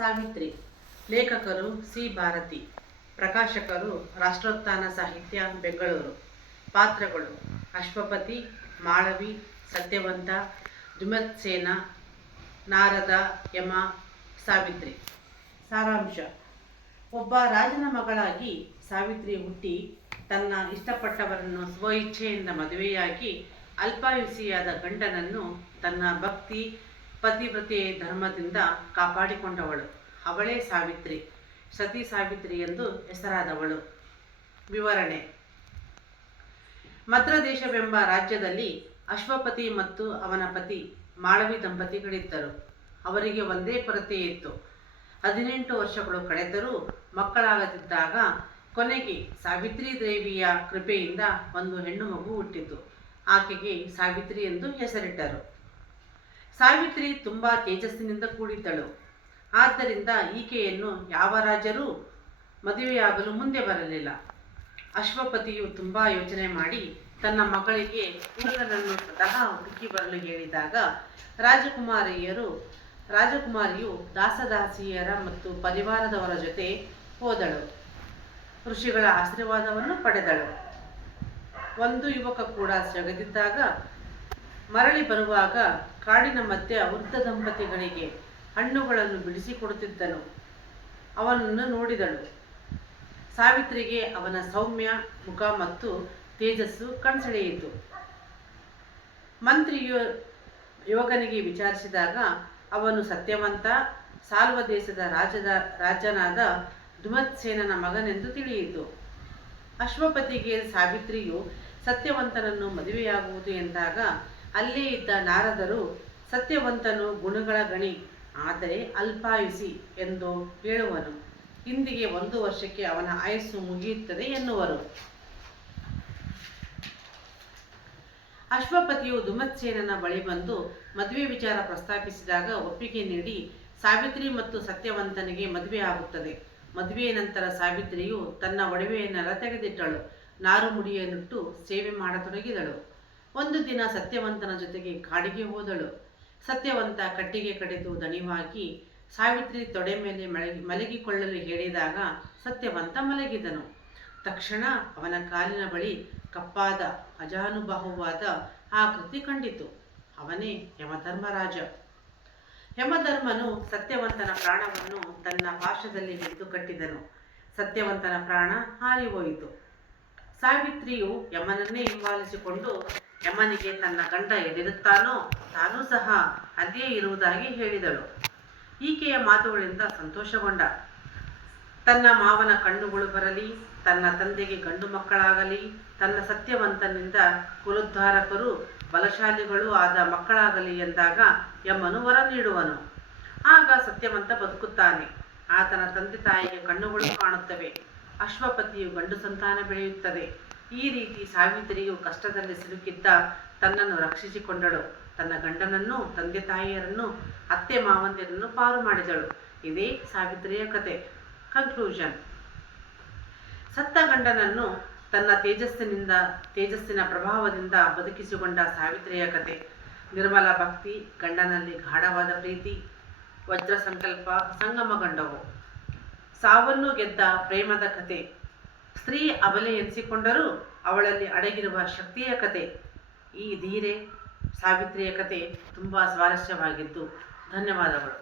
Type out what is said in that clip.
ಸಾವಿತ್ರಿ. ಲೇಖಕರು ಸಿ ಭಾರತಿ. ಪ್ರಕಾಶಕರು ರಾಷ್ಟ್ರೋತ್ಥಾನ ಸಾಹಿತ್ಯ, ಬೆಂಗಳೂರು. ಪಾತ್ರಗಳು: ಅಶ್ವಪತಿ, ಮಾಳವಿ, ಸತ್ಯವಂತ, ದ್ಯುಮತ್ಸೇನ, ನಾರದ, ಯಮ, ಸಾವಿತ್ರಿ. ಸಾರಾಂಶ: ಒಬ್ಬ ರಾಜನ ಮಗಳಾಗಿ ಸಾವಿತ್ರಿ ಹುಟ್ಟಿ ತನ್ನ ಇಷ್ಟಪಟ್ಟವರನ್ನು ಸ್ವಇಚ್ಛೆಯಿಂದ ಮದುವೆಯಾಗಿ ಅಲ್ಪಾಯುಷಿಯಾದ ಗಂಡನನ್ನು ತನ್ನ ಭಕ್ತಿ ಪತಿವ್ರತೆ ಧರ್ಮದಿಂದ ಕಾಪಾಡಿಕೊಂಡವಳು. ಅವಳೇ ಸಾವಿತ್ರಿ. ಸತಿ ಸಾವಿತ್ರಿ ಎಂದು ಹೆಸರಾದವಳು. ವಿವರಣೆ: ಮದ್ರದೇಶವೆಂಬ ರಾಜ್ಯದಲ್ಲಿ ಅಶ್ವಪತಿ ಮತ್ತು ಅವನ ಪತಿ ಮಾಳವಿ ದಂಪತಿಗಳಿದ್ದರು. ಅವರಿಗೆ ಒಂದೇ ಕೊರತೆ ಇತ್ತು. 18 ವರ್ಷಗಳು ಕಳೆದರೂ ಮಕ್ಕಳಾಗದಿದ್ದಾಗ ಕೊನೆಗೆ ಸಾವಿತ್ರಿ ದೇವಿಯ ಕೃಪೆಯಿಂದ ಒಂದು ಹೆಣ್ಣು ಮಗು ಹುಟ್ಟಿತು. ಆಕೆಗೆ ಸಾವಿತ್ರಿ ಎಂದು ಹೆಸರಿಟ್ಟರು. ಸಾವಿತ್ರಿ ತುಂಬ ತೇಜಸ್ಸಿನಿಂದ ಕೂಡಿದ್ದಳು. ಆದ್ದರಿಂದ ಈಕೆಯನ್ನು ಯಾವ ರಾಜರೂ ಮದುವೆಯಾಗಲು ಮುಂದೆ ಬರಲಿಲ್ಲ. ಅಶ್ವಪತಿಯು ತುಂಬ ಯೋಚನೆ ಮಾಡಿ ತನ್ನ ಮಗಳಿಗೆ ಪೂರ್ಣನನ್ನು ಸ್ವತಃ ಹುಡುಕಿ ಬರಲು ಹೇಳಿದಾಗ ರಾಜಕುಮಾರಿಯು ದಾಸದಾಸಿಯರ ಮತ್ತು ಪರಿವಾರದವರ ಜೊತೆ ಹೋದಳು. ಋಷಿಗಳ ಆಶೀರ್ವಾದವನ್ನು ಪಡೆದಳು. ಒಂದು ಯುವಕ ಕೂಡ ಜಗದಿದ್ದಾಗ ಮರಳಿ ಬರುವಾಗ ಕಾಡಿನ ಮಧ್ಯೆ ವೃದ್ಧ ದಂಪತಿಗಳಿಗೆ ಹಣ್ಣುಗಳನ್ನು ಬಿಡಿಸಿಕೊಡುತ್ತಿದ್ದನು. ಅವನನ್ನು ನೋಡಿದಳು. ಸಾವಿತ್ರಿಗೆ ಅವನ ಸೌಮ್ಯ ಮುಖ ಮತ್ತು ತೇಜಸ್ಸು ಕಣ್ಸೆಳೆಯಿತು. ಮಂತ್ರಿಯು ಯುವಕನಿಗೆ ವಿಚಾರಿಸಿದಾಗ ಅವನು ಸತ್ಯವಂತ, ಸಾಲ್ವ ದೇಶದ ರಾಜನಾದ ದ್ಯುಮತ್ಸೇನನ ಮಗನೆಂದು ತಿಳಿಯಿತು. ಅಶ್ವಪತಿಗೆ ಸಾವಿತ್ರಿಯು ಸತ್ಯವಂತನನ್ನು ಮದುವೆಯಾಗುವುದು ಎಂದಾಗ ಅಲ್ಲೇ ಇದ್ದ ನಾರದರು, ಸತ್ಯವಂತನು ಗುಣಗಳ ಗಣಿ, ಆದರೆ ಅಲ್ಪಾಯುಷಿ ಎಂದು ಹೇಳುವನು. ಇಂದಿಗೆ 1 ವರ್ಷಕ್ಕೆ ಅವನ ಆಯಸ್ಸು ಮುಗಿಯುತ್ತದೆ ಎನ್ನುವರು. ಅಶ್ವಪತಿಯು ದ್ಯುಮತ್ಸೇನನ ಬಳಿ ಬಂದು ಮದುವೆ ವಿಚಾರ ಪ್ರಸ್ತಾಪಿಸಿದಾಗ ಒಪ್ಪಿಗೆ ನೀಡಿ ಸಾವಿತ್ರಿ ಮತ್ತು ಸತ್ಯವಂತನಿಗೆ ಮದುವೆ ಆಗುತ್ತದೆ. ಮದುವೆಯ ನಂತರ ಸಾವಿತ್ರಿಯು ತನ್ನ ಒಡವೆಯನ್ನೆಲ್ಲ ತೆಗೆದಿಟ್ಟಳು. ನಾರು ಮುಡಿಯನ್ನಿಟ್ಟು ಸೇವೆ ಮಾಡತೊಡಗಿದಳು. ಒಂದು ದಿನ ಸತ್ಯವಂತನ ಜೊತೆಗೆ ಕಾಡಿಗೆ ಹೋದಳು. ಸತ್ಯವಂತ ಕಟ್ಟಿಗೆ ಕಡಿದು ದಣಿವಾಗಿ ಸಾವಿತ್ರಿ ತೊಡೆ ಮೇಲೆ ಮಲಗಿಕೊಳ್ಳಲು ಹೇಳಿದಾಗ ಸತ್ಯವಂತ ಮಲಗಿದನು. ತಕ್ಷಣ ಅವನ ಕಾಲಿನ ಬಳಿ ಕಪ್ಪಾದ ಅಜಾನುಬಾಹುವಾದ ಆಕೃತಿ ಕಂಡಿತು. ಅವನೇ ಯಮಧರ್ಮರಾಜ. ಯಮಧರ್ಮನು ಸತ್ಯವಂತನ ಪ್ರಾಣವನ್ನು ತನ್ನ ಪಾಶದಲ್ಲಿ ಹಿಡಿದು ಕಟ್ಟಿದನು. ಸತ್ಯವಂತನ ಪ್ರಾಣ ಹಾರಿಹೋಯಿತು. ಸಾವಿತ್ರಿಯು ಯಮನನ್ನೇ ಹಿಂಬಾಲಿಸಿಕೊಂಡು ಯಮನಿಗೆ ತನ್ನ ಗಂಡ ಎಲ್ಲಿರುತ್ತಾನೋ ತಾನೂ ಸಹ ಅಲ್ಲೇ ಇರುವುದಾಗಿ ಹೇಳಿದಳು. ಈಕೆಯ ಮಾತುಗಳಿಂದ ಸಂತೋಷಗೊಂಡ. ತನ್ನ ಮಾವನ ಕಣ್ಣುಗಳು ಬರಲಿ, ತನ್ನ ತಂದೆಗೆ ಗಂಡು ಮಕ್ಕಳಾಗಲಿ, ತನ್ನ ಸತ್ಯವಂತನಿಂದ ಕುಲೋದ್ಧಾರಕರು ಬಲಶಾಲಿಗಳೂ ಆದ ಮಕ್ಕಳಾಗಲಿ ಎಂದಾಗ ಯಮನು ವರ ನೀಡುವನು. ಆಗ ಸತ್ಯವಂತ ಬದುಕುತ್ತಾನೆ. ಆತನ ತಂದೆ ತಾಯಿಗೆ ಕಣ್ಣುಗಳು ಕಾಣುತ್ತವೆ. ಅಶ್ವಪತಿಯು ಗಂಡು ಸಂತಾನ ಬೆಳೆಯುತ್ತದೆ. ಈ ರೀತಿ ಸಾವಿತ್ರಿಯು ಕಷ್ಟದಲ್ಲಿ ಸಿಲುಕಿದ್ದ ತನ್ನನ್ನು ರಕ್ಷಿಸಿಕೊಂಡಳು. ತನ್ನ ಗಂಡನನ್ನು, ತಂದೆ ತಾಯಿಯರನ್ನು, ಅತ್ತೆ ಮಾವಂದಿರನ್ನು ಪಾರು ಮಾಡಿದಳು. ಇದೇ ಸಾವಿತ್ರಿಯ ಕತೆ. ಕನ್ಕ್ಲೂಷನ್: ಸತ್ತ ಗಂಡನನ್ನು ತನ್ನ ತೇಜಸ್ಸಿನ ಪ್ರಭಾವದಿಂದ ಬದುಕಿಸಿಕೊಂಡ ಸಾವಿತ್ರಿಯ ಕತೆ. ನಿರ್ಮಲ ಭಕ್ತಿ, ಗಂಡನಲ್ಲಿ ಗಾಢವಾದ ಪ್ರೀತಿ, ವಜ್ರ ಸಂಕಲ್ಪ ಸಂಗಮಗೊಂಡವು. ಸಾವನ್ನು ಗೆದ್ದ ಪ್ರೇಮದ ಕತೆ. ಸ್ತ್ರೀ ಅಬಲೆ ಎನಿಸಿಕೊಂಡರೂ ಅವಳಲ್ಲಿ ಅಡಗಿರುವ ಶಕ್ತಿಯ ಕತೆ. ಈ ಧೀರೆ ಸಾವಿತ್ರಿಯ ಕತೆ ತುಂಬ ಸ್ವಾರಸ್ಯವಾಗಿದ್ದು. ಧನ್ಯವಾದಗಳು.